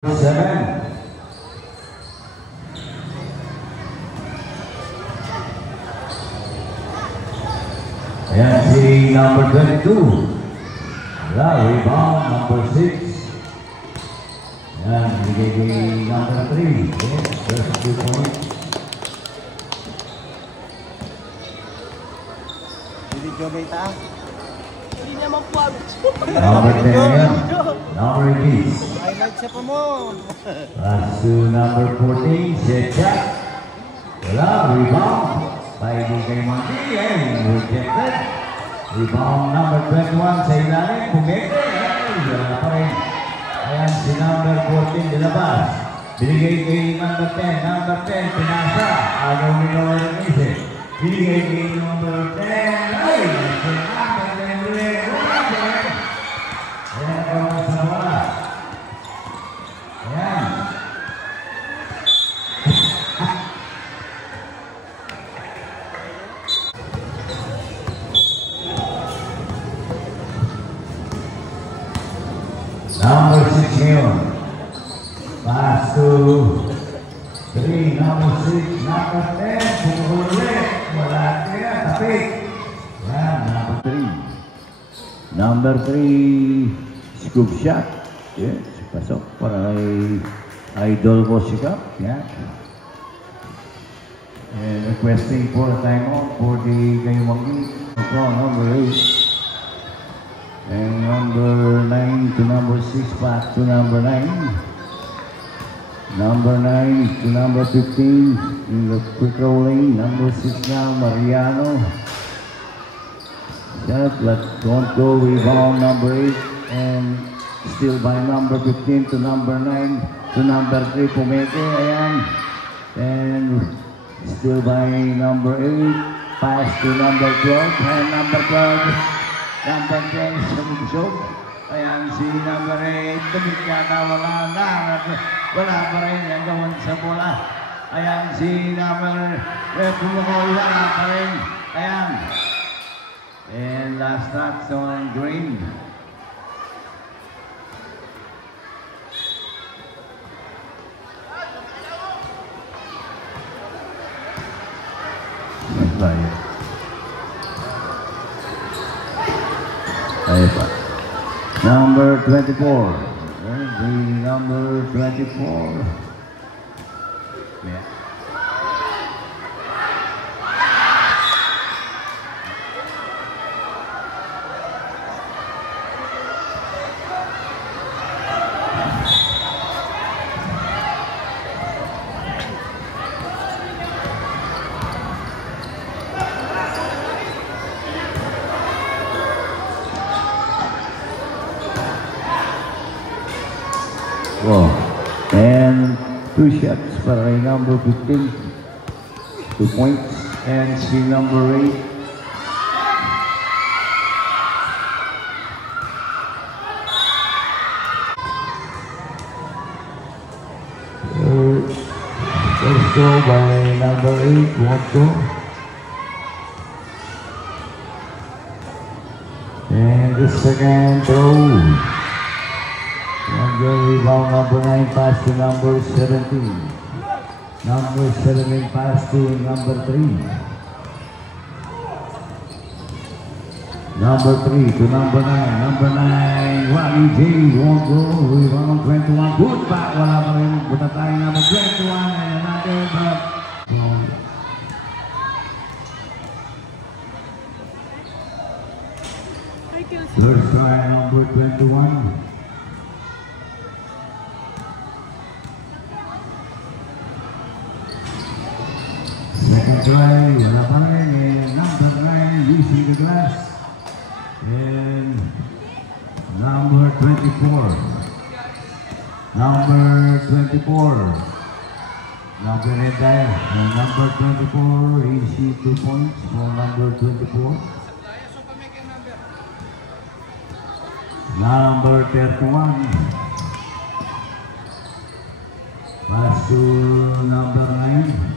7. Ayan si number 22. Wala, rebound, number 6. Ayan, bigay kay number 3. Yes, first 2 points. Hindi ko may taas. Hindi naman po. Number 10. Number 8. Highlight siya pa mo. Pass to number 14, Shecha. Wala, rebound. Paibig kay Monkey, rejected. Rebound number 21 sa ilalim, pumeke. Wala pa rin. Ayan si number 14, dilabas. Binigay kay number 10. Number 10, pinasa. Agaw ni Noel Mise. Binigay kay number 10. Ay, si number 10 ulit. Wala pa rin. Ayan ako sa bola. Ayan. Number 6 ngayon. Pass to 3, number 6, number 10. Pumulit. Wala kaya, tapik. Yan, number 3. Number 3, scoop shot. Yes, pasok para kay Idol Bosikap. Yan. And requesting for a timeout for the Gaywanggi. Number 8. And number 9 to number 6, back to number 9. Number 9 to number 15 in the quick rolling. Number 6 now, Mariano. Shot, but don't go. Rebound number 8 and still by number 15 to number 9 to number 3, Pumeke. Ayan. And still by number 8, pass to number 12 and number 12. Number 10 sa Bugsog. Ayan si number 8. Damit yata wala pa rin ang gawan sa bola. Ayan si number 12. Wala pa rin. Ayan. And last touch on Green. Right. Number 24. The number 24. Yeah. Wow. And 2 shots para kay number 15. 2 points. And si number 8. First go by number 8, Wonko. And the second throw. Rebound number 9, pass to number 17. Number 17, pass to number 3. Number 3 to number 9. Number 9, Wally J. Won't go. Rebound 21. Good back. Wala pa rin. Buta tayo number 21 and another back. First try number 21. Second try, wala pa rin, and number 9 using the glass, and number 24. Number 24. Number 8 there, and number 24, easy 2 points for number 24. Number 31. Pass to number 9.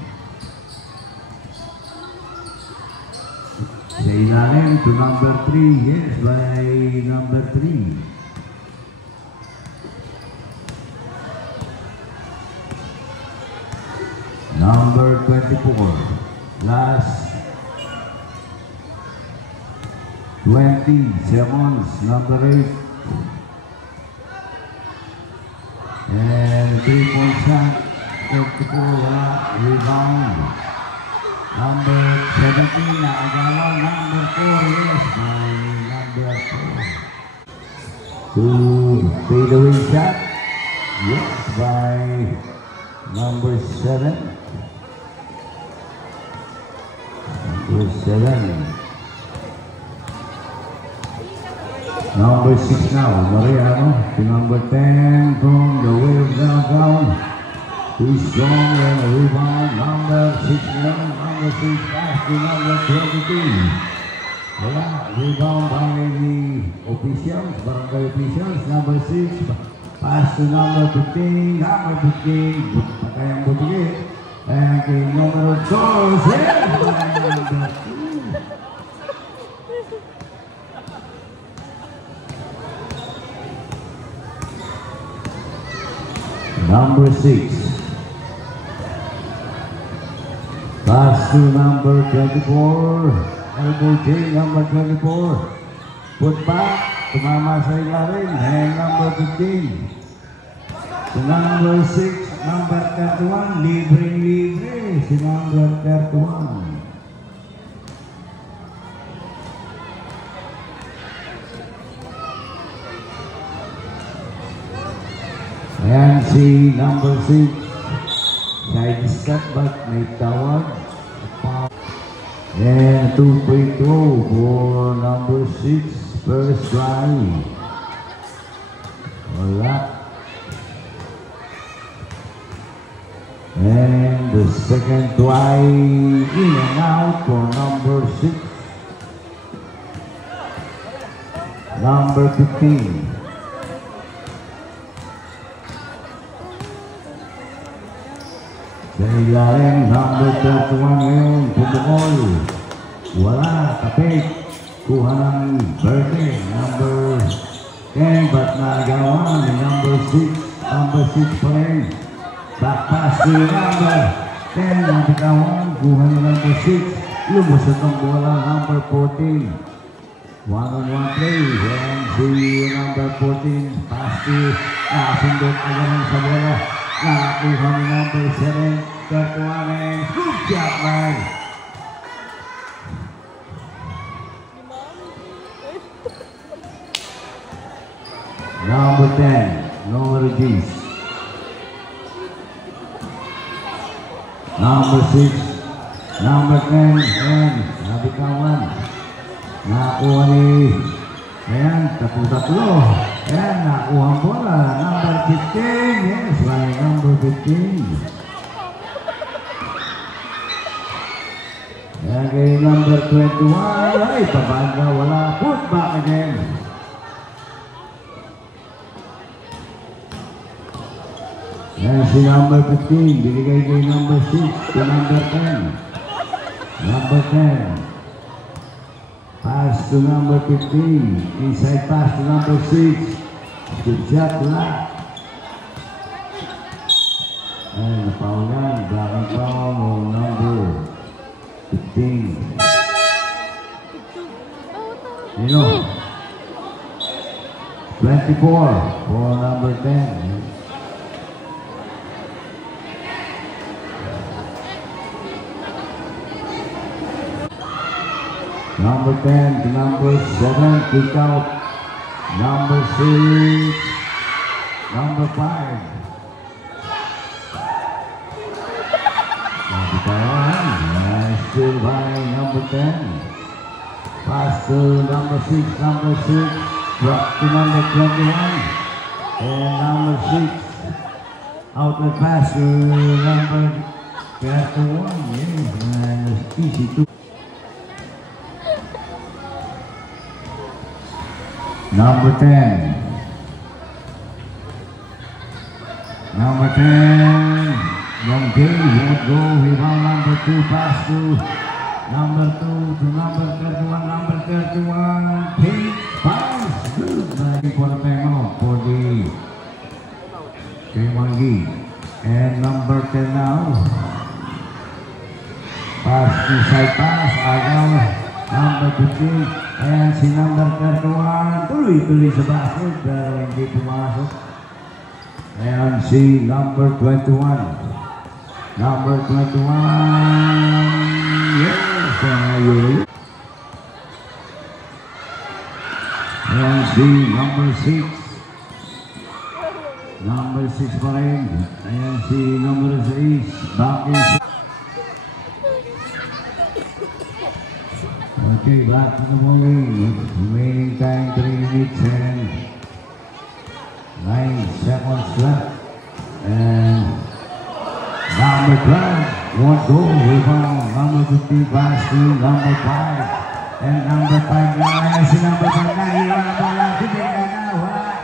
Sa ilalim to number 3, yes, by number 3. Number 24. Last 20 seconds. Number 8. And 3-point shot. 24. Rebound. Number 17. Nakagawa. Number 4. Yes, by number 4. To fadeaway shot. Yes, by number 7. Number 7. Number 6 now, Mariano. To number 10 from the way of downtown. Too strong and a rebound. Number 6-11. Number 6 pass to number 22. Wala, rebound by the officials, barangay officials. Number 6, pass to number 15. Number 15, patayang butigit. And kay number 2, yes, by number 2. Number 6. Pass to number 24. Elbow J, number 24. Put back. Tumama sa ilalim. And number 15. To number 6. Number 31. Libre. Si number 31. Ayan si number 6. Side step but may tawag. And 2 free throw for number 6. First try. Wala. And the second try in and out for number 6. Number 15. Sa ilalim, number 31 ngayon, pumukol. Wala, kapit. Kuha ng birthday, number 10, but nagawa ni number 6. Number 6 pa rin. Back pass to number 10, nagawa. Kuha ni number 6. Lumusot ang bola, number 14. One-on-one play. And si number 14, pass to nakasundot agad sa bola. Nakakuha ni number 7, 31, and scoop shot line. Number 10, number G's. Number 6, number 10, and nabikawan. Nakakuha ni, ayan, tatlo. Ayan, nakuha ang bola. Number 15. Yes, by number 15. Ayan kay number 21. Ay, pabaga. Wala. Put back again. Ayan si number 15. Binigay kay number 6 to number 10. Number 10. Pass to number 15. Inside pass to number 6. Good shot, black. And napaulan. Black and foul on number 15. You know, 24 for number 10. Number 10 to number 7, kick out. Number 6, number 5. Still by number 10. Pass to number 6, drop to number 21. And number 6, outlet pass to number 31. Yes, and it's easy to. Number 10. Number 10. Long game, won't go. Rebound number 2. Pass to number 2 to number 31. Number 31. Pink bounce. Good. For the timeout for the Kaymangi. And number 10 now. Pass inside pass. Agaw. Number 15. Ayan si number 31. Tuloy-tuloy sa basket. Pero hindi pumasok. Ayan si number 21. Number 21. Yes. Ayun. Ayan si number 6. Number 6 pa rin. Ayan si number 6. Back in. Okay, back to the bowling. Remaining time 3 minutes and 9 seconds left. And number 12 won't go. Rebound. Number 15 pass to number 5. And number 5 na. Ayan si number 5 na. Iwan na bola. Pinigyan na. Wala.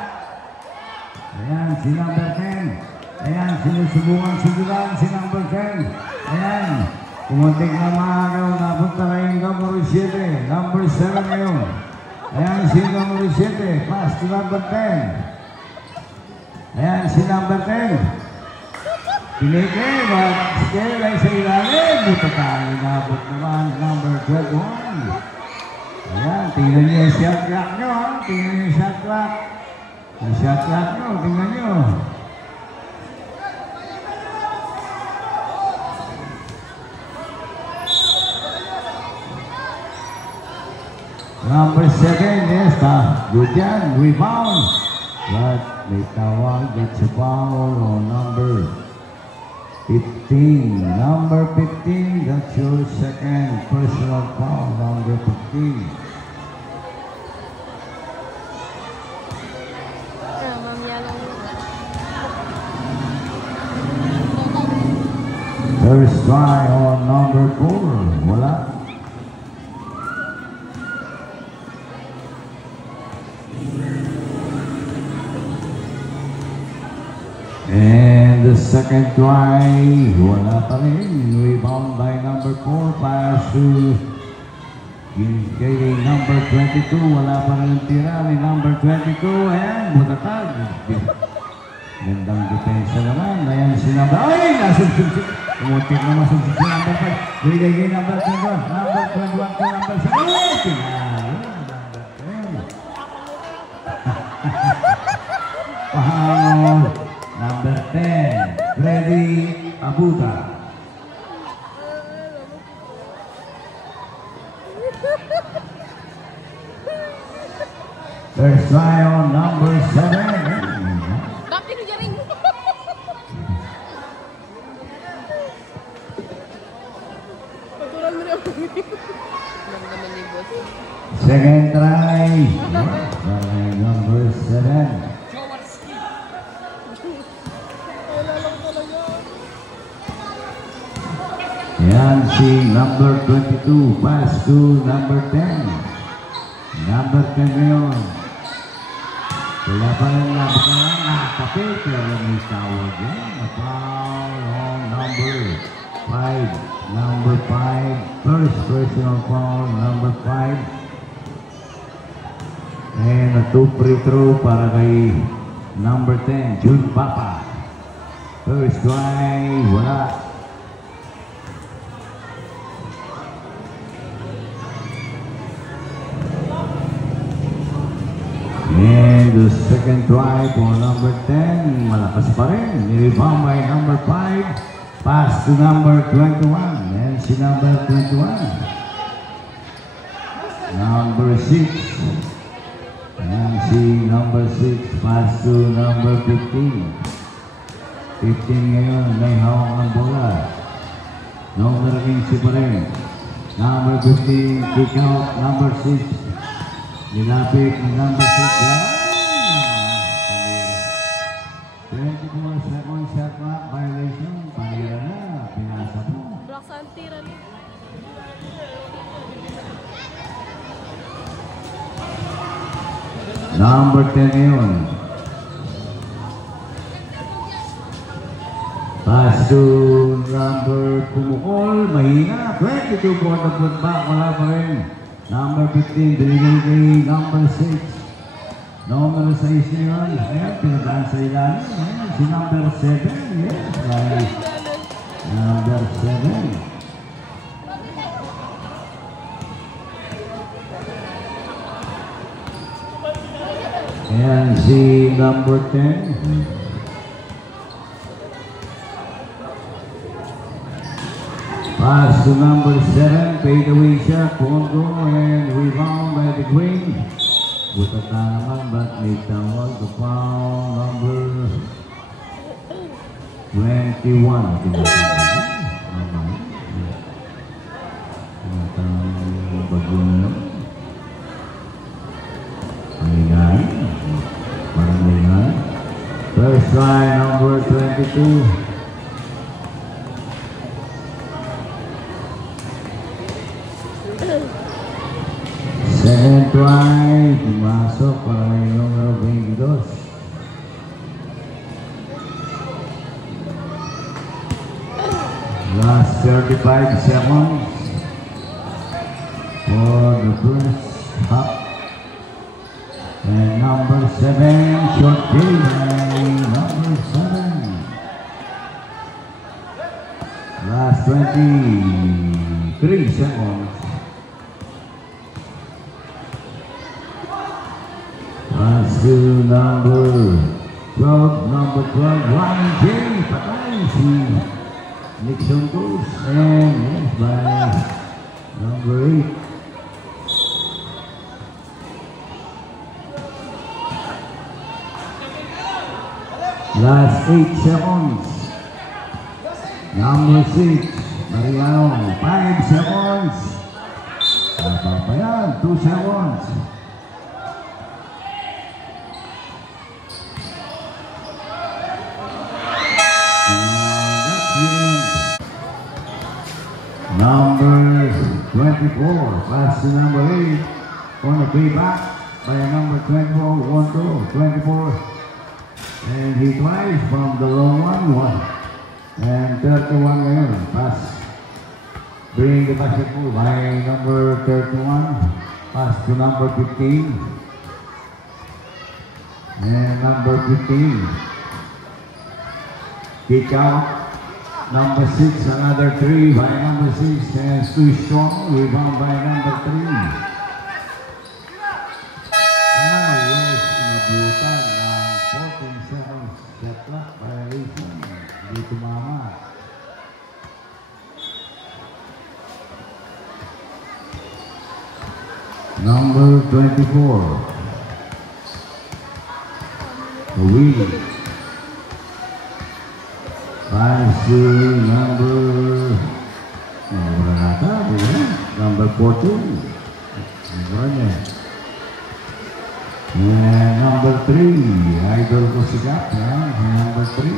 Ayan si number 10. Ayan sinusubukan subukan si number 10. Ayan. Kumuntik na maagaw. Napunta na yung number 7. Number 7 ngayon. Ayan si number 7. Pass to number 10. Ayan si number 10. Pinigay. Skill ay sa ilalim. Buta tayo. Nabot naman number 21. Ayan. Tingnan niyo yung shot clock nyo. Tingnan niyo yung shot clock. Yung shot clock nyo. Tingnan niyo. Number 7, yes, good yan, rebound. But may tawag, that's a foul on number 15. Number 15, that's your second personal foul, number 15. First try on number 4, wala. And the second try, wala pa rin. Rebound by number 4, pass to kay number 22, wala pa rin tira ni number 22, ayan, butatag. Gandang depensa naman, ayan si number, ay, nasubsubsub. Umutik na masubsub si number 5. Bigay kay number 21, number 21 ka number 7. Ay, tinalo, number 10. Pahango. Number 10, Freddy Abuda. First try on number 7. Bakit nyo jaring? Patulang mo rin. Naman ni boss. Second try. Number 7. Yan si number 22, pass to number 10. Number 10 ngayon. Wala pa rin nakapit, pero may tawag yan. Foul on number 5. Number 5, first personal foul, number 5. And a 2 free throw para kay number 10, June Papa. First try, wala. And the second try for number 10, malakas pa rin. Nirebound by number 5, pass to number 21. And si number 21. Number 6. And si number 6, pass to number 15. 15 ngayon, may hawak ng bola. Number 15 pa rin. Number 15, kick out, number 6. Nilapit ng number 6. 24 seconds shot clock violation. Panira na. Pinasa po. Roxanne Tiran. Number 10 yun. Pass to number Pumukol. Mahina. 22 for the putback. Wala pa rin. Number 15, binigay kay number 6. Number 6 yun. Ayan, pinadaan sa ilalim. Ayan, si number 7. Yes, right. Number 7. And see number 10. Pass to number 7, fade away shot, won't go, and rebound by the Queen. Butat na naman, but may tawag to foul number 21. First try, number 22. Second try, pumasok para may numero 22. Last 35 seconds for the first half. And number 7, short kill by number 7. Last 23 seconds. Pass to number 12, Ryan J. Patay si Nixon goes, and yes, by number 8. Last 8 seconds. Number 6, Mariano, 5 seconds. Papayan, 2 seconds. Number 24, pass to number 8, on the payback by number 24, 24, and he tries from the long one, and 31 ngayon, pass, bring the basketball by number 31, pass to number 15, and number 15, kick out. Number 6, another 3 by number 6, and too strong, rebound by number 3. Yes, inabutan ng 14 seconds shot clock violation. Hindi tumama. Number 24, Willie. Pass to number 14. And number 3, idol ko si Gap, number 3.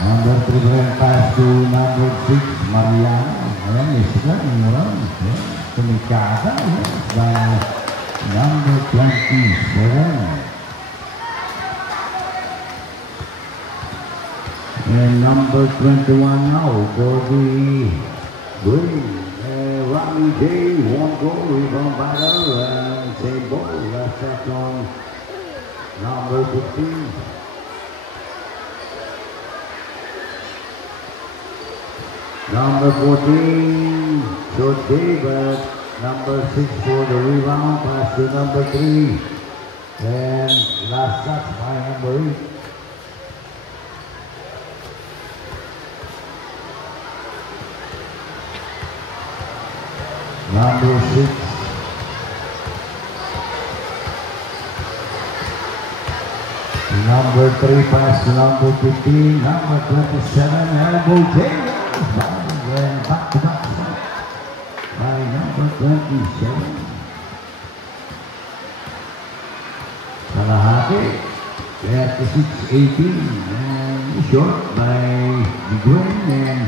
Number 3 pass to number 6, Mariano. Ayan, isa yung kumikata by number 27. And number 21 now for the Green. Ronnie J, 1 goal, rebound battle, and same ball. Last shot on number 15. Number 14, short day, but number 6 for the rebound, pass to number 3. And last shot by number 8. Number 6. Number 3 pass to number 15. Number 27, elbow J. And back to back by number 27. Kalahati, 36-18. And short by the Green, and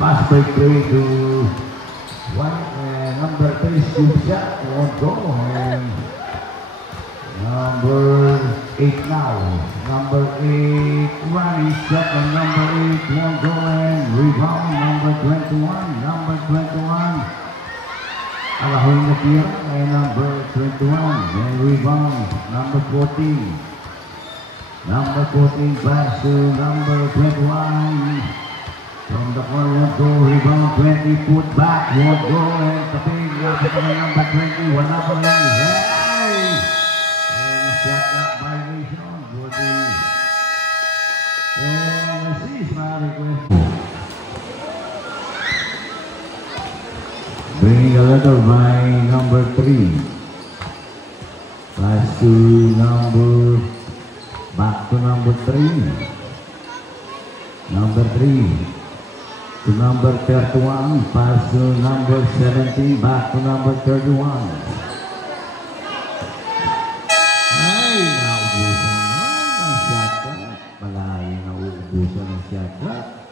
pass by play to number 3, scoop shot, won't go, and number 8 now. Number 8, running shot, and number 8 won't go, and rebound, number 21. Number 21, Alahon na tira, and number 21, and rebound, number 14. Number 14 pass to number 21. From the corner, won't go, rebound, 20 foot back, won't go, and taping, number 20, wala pa rin. Salvador by number 3. Pass to back to number 3. Number 3 to number 31. Pass to number 17. Back to number 31. Ay, naubusan naman ang shot clock. Malayo naubusan ang shot clock.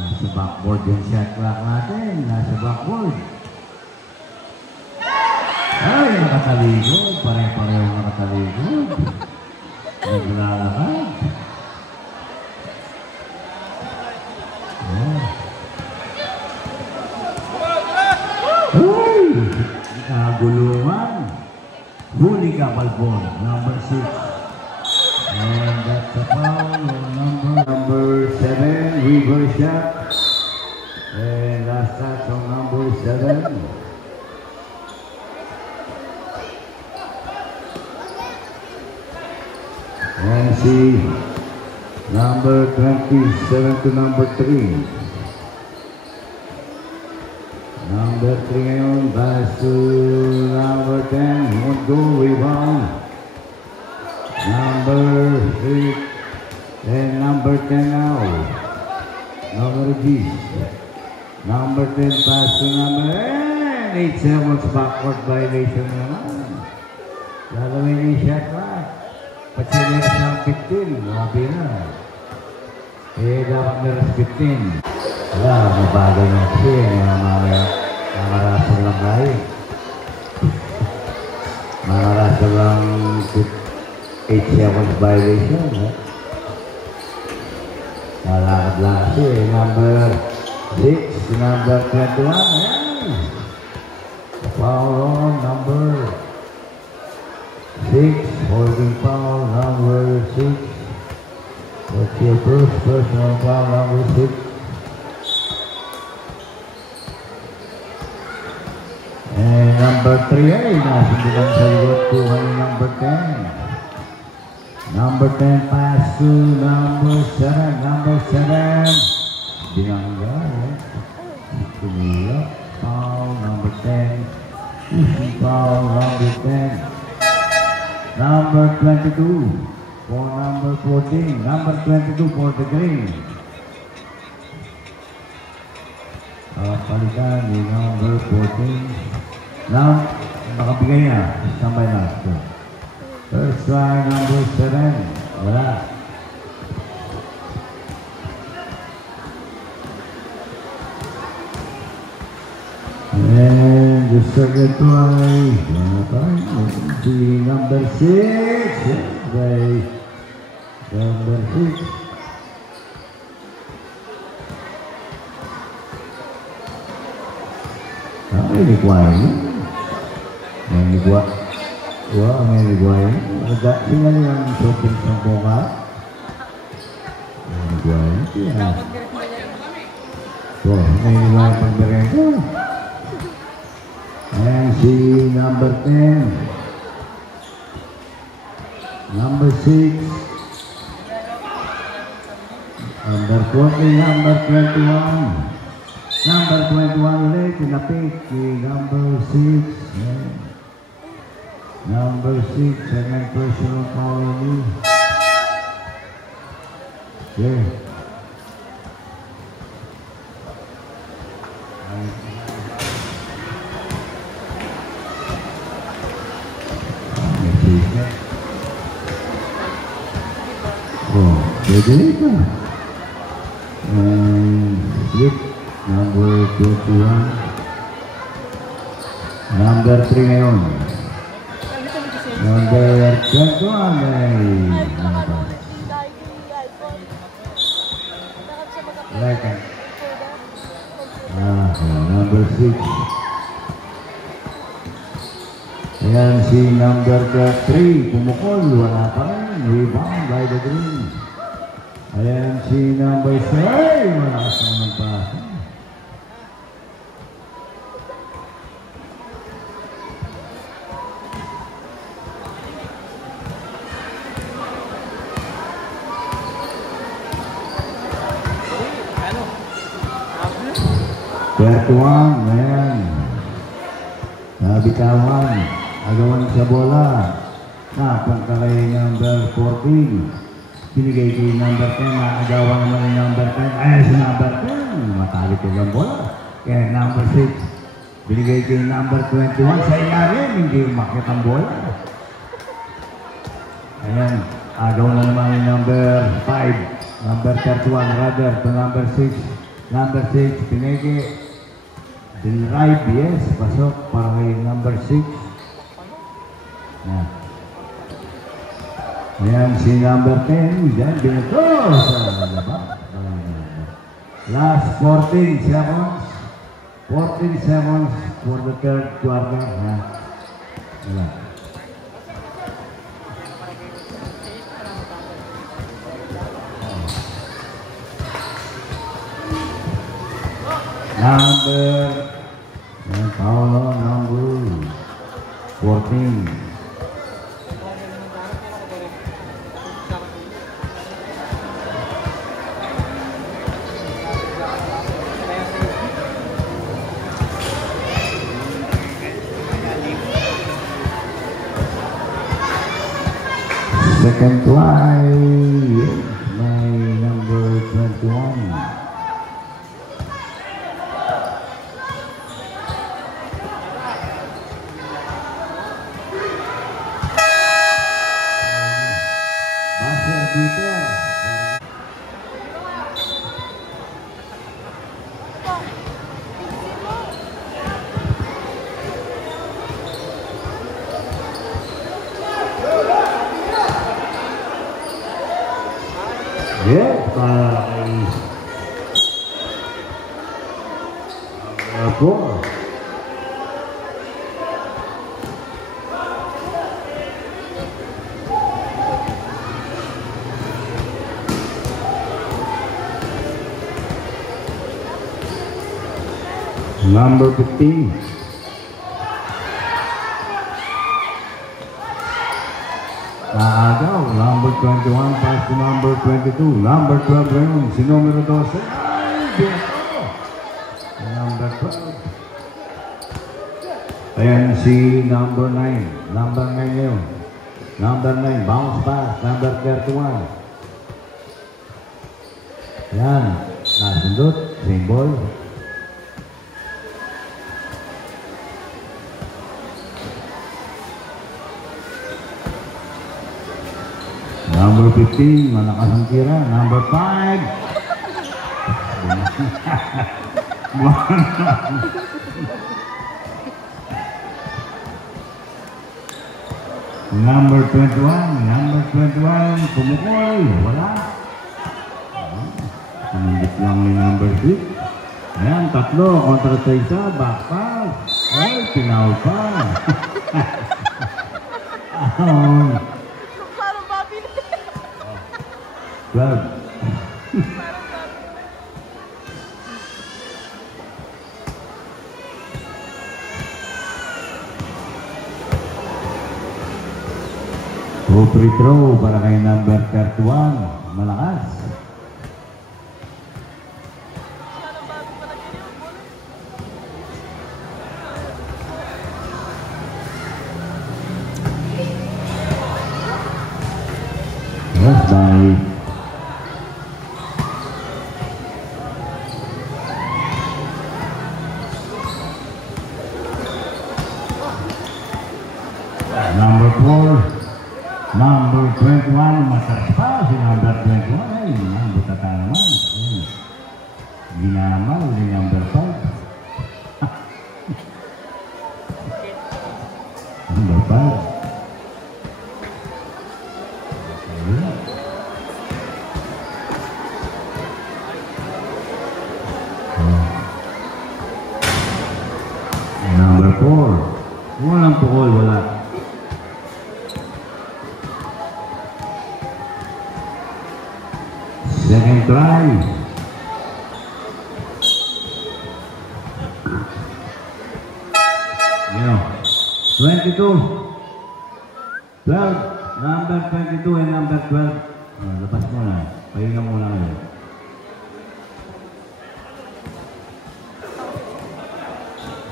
Nasa backboard yung shot clock natin. Nasa backboard. Ay, nakataligod. Pare-pareho nakataligod. Naglalakad. Uy! Nagulungan. Huli ka, Balbon. Number 6. And that's a foul on number 7. Reverse shot. And last touch on number 7. And see number 27 to number 3. Number 3 ngayon, pass to number 10. Won't go, rebound. Number 8. And number 10 now. Number G. Number 10, pass to number 8 seconds backward violation naman. Lalawin yung shot clock. Pagsineras ng 15, mabi na. Eh, dapat meras 15. Wala, mabagal na kasi. Mangarasal lang tayo. Mangarasal lang 8 seconds violation. Lalakad lang kasi. Number 6, number 21. Ayan. Foul on number 6, holding foul, number 6. That's your first personal foul, number 6. And number 3 ay nasundukan sa likod ko ng number 10. Number 10 pass to number 7. Number 7. Binangga. Tumila. Foul, number 10. Foul, number 10. Number 22 for number 14. Number 22 for the green. Palitan ni number 14. Now, nakabigay na. Tambay na. First try, number 7. Wala. And the second try, the number 6. Number 6. May ligwain. May ligwain. Wow, may ligwain. Sila nilang shopping sa buka. May ligwain. So, may ligwain pagberento. And si number 10. Number 6. Number 40, number 21. Number 21 ulit, tinapit si number 6. Number 6, second personal foul on. Okay. Oh, pwede ito. Flip. Number 21. Number 3 ngayon. Number 21 ay number 6. Ayan si number 3. Pumukol. Wala pa rin. Rebound by the green. Ayan si number 7. Wala sa naman pa. Ayan. Nabitawan. Agawan sa bola. Tapang kay number 14. Binigay kay number 10. Agawan naman yung number 10. Ay, si number 10. Matali ko ang bola. Kaya number 6. Binigay kay number 21. Sa ilalim, hindi umakit ang bola. Ayan. Agawan na naman yung number 5. Number 31 rather to number 6. Number 6, pinigi. Drive, yes. Pasok para kay number 6. Ayan. Ayan, si number 10. Diyan, binito sa labas. Last 14 seconds. 14 seconds for the third quarter. Wala. Paulo, number 14. Second try by number 21. Yeah, four. Number 15. Naagaw, number 21 pass to number 22. Number 12 ngayon, si numero 12. Ay, dito! Number 12. Ayan si number 9. Number 9 ngayon. Number 9, bounce pass. Number 31. Ayan, nasundot. Same ball. Number 15, malakas ang tira. Number 5. Number 21. Number 21, pumukol. Wala. Sinunggit lang ni number 6. Ayan, tatlo. Kontra sa isa. Back pass. Ay, pinawal pa. Ahon. 12. Free throw para kay number 31. Malakas. Yes, bye. Number 4, number 21, mataas pa si number 21. Ay, butata naman. Ginamal ni number 5. Number 5. Number 4. Walang pukol, wala. Second try. Yeah. 22. 12. Number 22 and number 12. Lapas muna. Pahinga muna ngayon.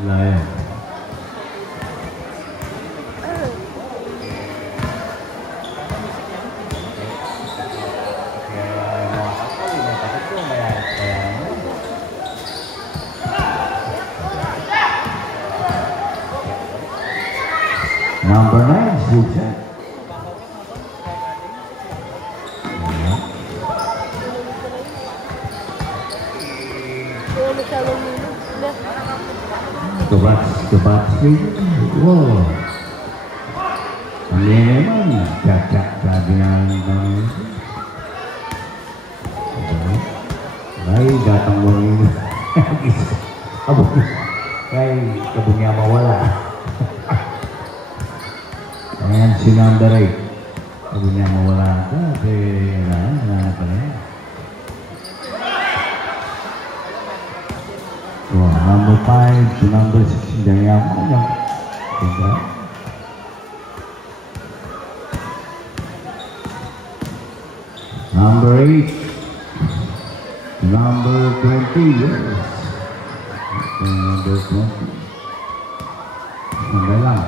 Wala yan. Kabatsi. Wow. Ang naman. Sabi na lang. Ay, datang mo rin. Ay, kabog niya mawala. Ayan si number 8. Kabog niya mawala. Kasi, na pala. Oh, number 5 to number 6. Diyan yan mo. Diba? Number 8. Number 20, yes. Number 20. Number lang.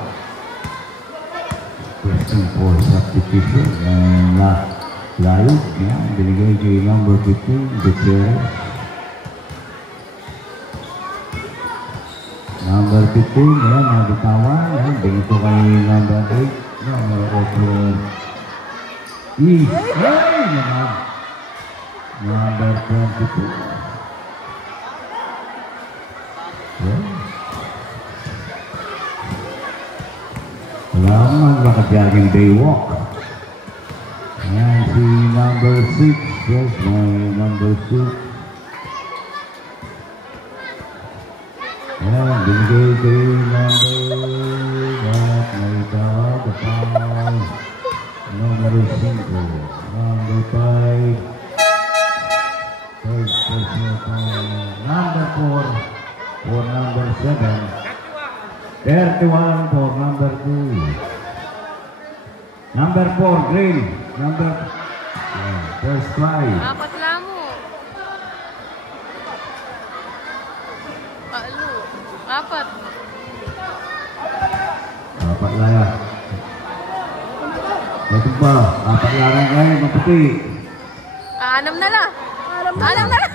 Question for substitution. And layo. Yan, binigay kay number 15, Gutierrez. Number 15, yan, nabitawan. Yan, bigay ko kay number 8. Yan, number 8. East. Ay, naman. Number 22. Yeah. Wala naman nakatiyaging daywalk. Ayan si number 6. Yes, number 6. Ayan, binigay kay number at may tawag kapal. Number 5. Number 5. Number 4 for number 7. 31 for number 2. Number 4, green. Number first try. Apat lang mo. Apat. Apat lang yan. Ito pa, apat lang kayo, maputi. Anam na lang. Anam na lang.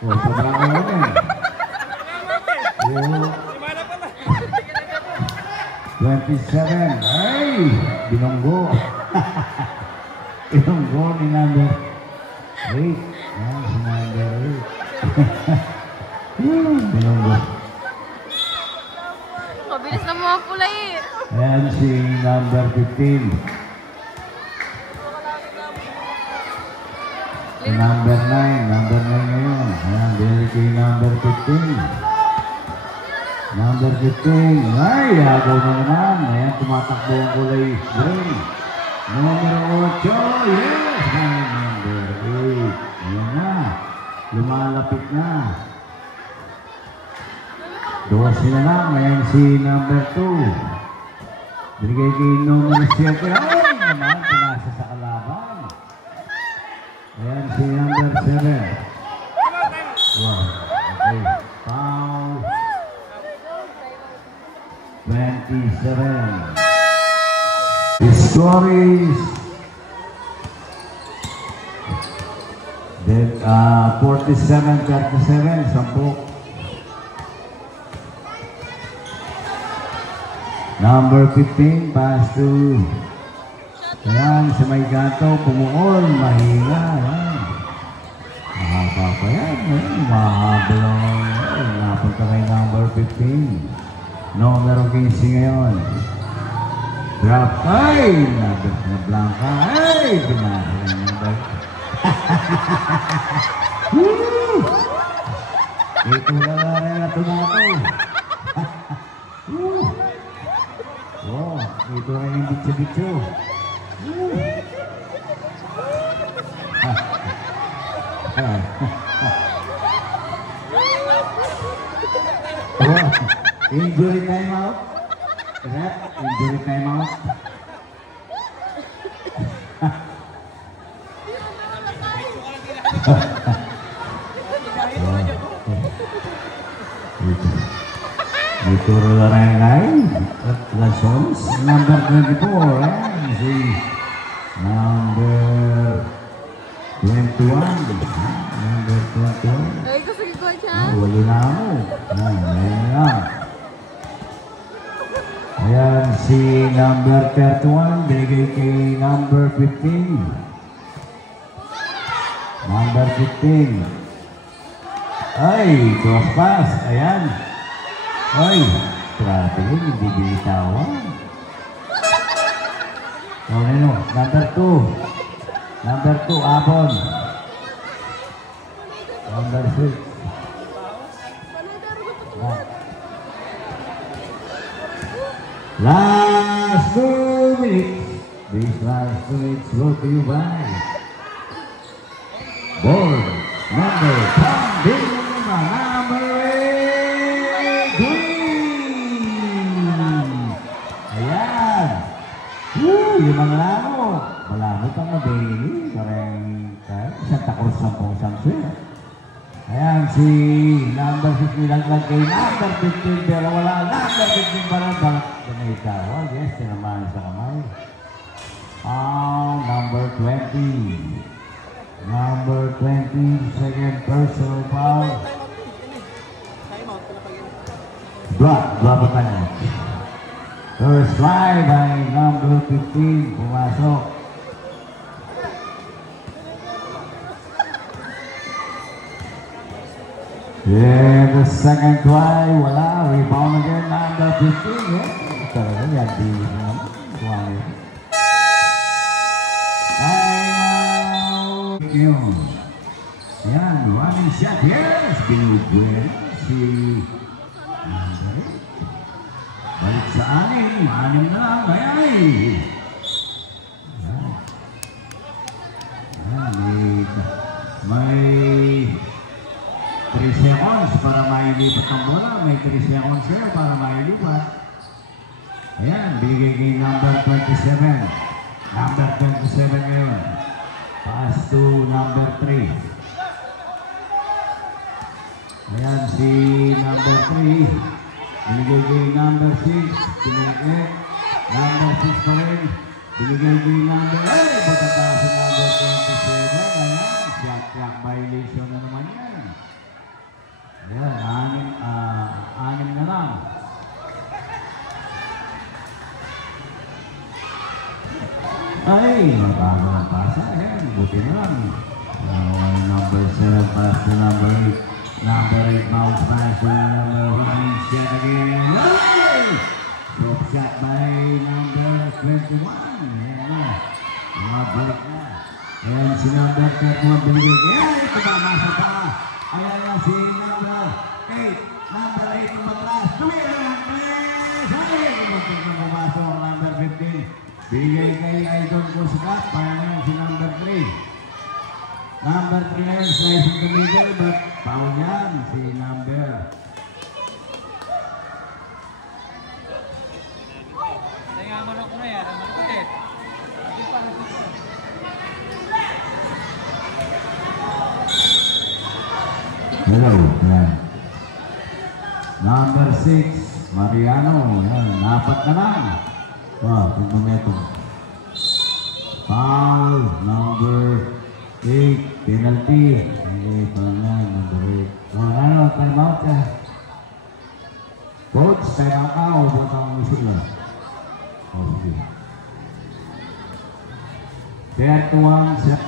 Oh, sobrang kayo na eh. 27. Ay! Binonggo. Binonggo ni number 8. Yan, si number 8. Binonggo. Mabilis na mga kulay eh. Yan si number 15. Si number 9. Number 9 ngayon. Ayan, dahil kay number 15. Number 15. Ay, agaw na naman. Ayan, tumatakbo ang kulay green. Numero 8. Yes! Ay, number 8. Ayan na. Lumalapit na. 12 na lang. Ayan si number 2. Binigay kay numero 7. Ay, naman. Pinasa sa kalaban. Ayan si number 7. Wow. Okay. Foul. 27. The score is 47-37. Sampu. Number 15 pass to. Ayan, sa may gato, pumuol, mahinga. Ayan. Mahaba pa yan. Mahaba lang. Napunta kay number 15. Numero 15 ngayon. Drop. Ay! Nabot na Blanca. Ay! Binasa na number. Ito na rin na tumato. Wow, ito rin yung bitso-bitso. Injury time out. Rep, injury time out. Ito na rin at Lasons, number 24. Si number 21. Number 21. Ay, gusto ko siya. Wala na ako. Ayan na. Ayan si number 31. Binigay kay number 15. Number 15. Ay, cross pass. Ayan. Ay, grabe yun, hindi binitawan. Okay, no. Number 2. Number 2, Abon. Number 6. Last 2 minutes. These last 2 minutes brought to you by board number 10, number 8, green. Ayan. Limang laro. Malamot ang mabili. Parang Santa Cruz 10-10. Ayan, si number 6 nilaglag kay number 15, pero wala number 15 pa rin. Bakit may tawag? Yes, sinamahan sa kamay. Number 20. Number 20, second personal foul. Block pa niya. First try by number 15, pumasok. Yeah, the second try, wala. Rebound again, number 15. Yeah, talaga yan, di naman. Yun. Ayan, running shot. Yes! Binigyan si Andre. Balik sa 6 na lang. Ayay! Ayan, may 3 seconds para mailipat ang bola. May 3 seconds here para mailipat. Ayan, binigay kay number 27. Number 27 ngayon. Pass to number 3. Ayan si number 3. Binigay kay number 6. Binigay. Number 6 pa rin. Binigay kay number 8. Patataas sa number 27. Ayan. Shot clock violation na naman yan. Ayan. 6 na lang. Ay, mabago ang pasa. Ayan, buti na lang. Number 7 pass to number 8. Number 8 bounce pass to number 1. Shot again. Ay! Drop shot by number 21. Ayan na. Mabalik na. Ayan si number 31 binigay. Ayan, tumamasa pa. Ayan na si number 8. Number 8 umatras. Tumira ang place. Ay, muntik na pumasok ang number 15. Bigay kay Idol ko sikat, para ngayon si number 3. Number 3 ngayon, slicing the middle, but foul yan si number. Hello, yan. Number 6, Mariano, yan, 4 na lang. Wow, tingnan mo ito. Foul, number 8, penalty. Hindi pa na, number 8. Time out ka. Coach, time out ka o buat ang sila? Okay. 31, set.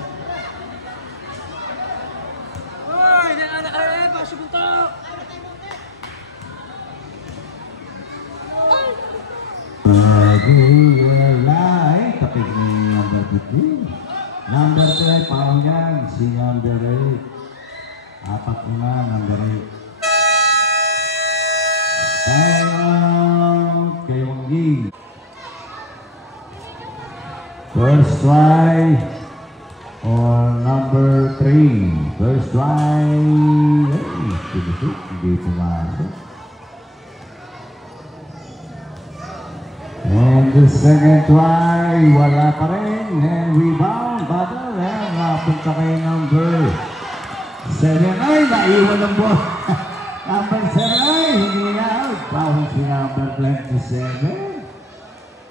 Tapig ni number 15. Number 3, parang yan. Si number 8. 4 na, number 8. Time out kay Wangging. First try or number 3. First try. Hindi pumasok. And the second try, wala pa rin. And rebound, battle. And napunta kay number 7. Ay, naiwan ang ball. Number 7, ay, hindi na out. Foul si number 27.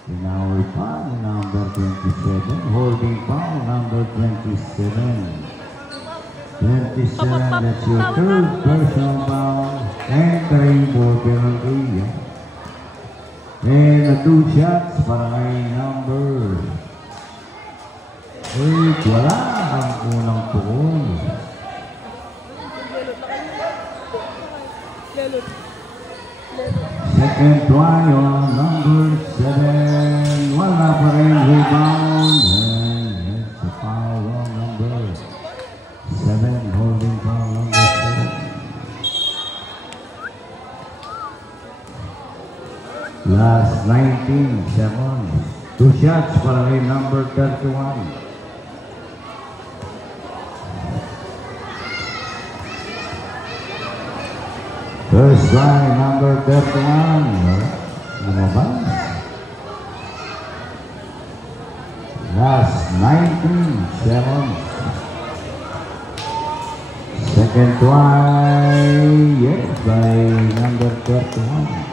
Tinawal pa ni number 27. Holding foul, number 27. 27, that's your third personal foul. And the rainbow penalty. And 2 shots para kay number 8. Wala ang unang pukul. Second try on number 7. Wala pa rin rebound. And it's a foul on number 7. Holding foul number 7. Last 19 seconds. 2 shots para kay number 31. First try, number 31. Lumabas. Last 19 seconds. Second try, yes, by number 31.